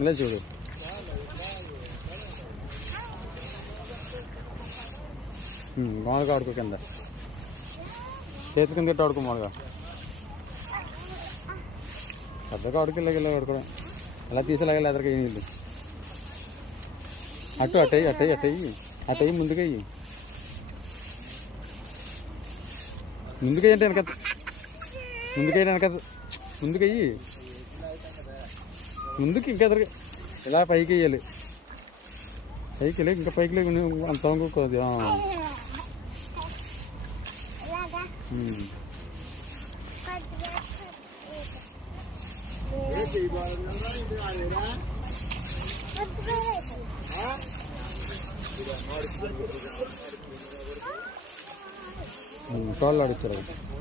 ఇలా చూడు. మామూలుగా ఆడుకో, కింద చేతి కింద గట్టి ఆడుకో. మామూలుగా పెద్దగా ఆడుకెళ్ళకి వెళ్ళి ఆడుకోవడం. అలా తీసేలాగా ఎదరికయ్యి నీళ్ళు. అట్టయ్యి అట్టయ్యి అట్టయ్యి అట్టయ్యి ముందుకయ్యి. ముందుకయ్యి అంటే వెనక, ముందుకయ్యి వెనక, ముందుకయ్యి ముందుకి. ఇంకా ఎదరికి ఇలా పైకి వేయాలి. పైకి వెళ్ళి ఇంకా పైకి లేకు. అంత ఇంకోది. కాళ్ళు ఆడిచ్చారు.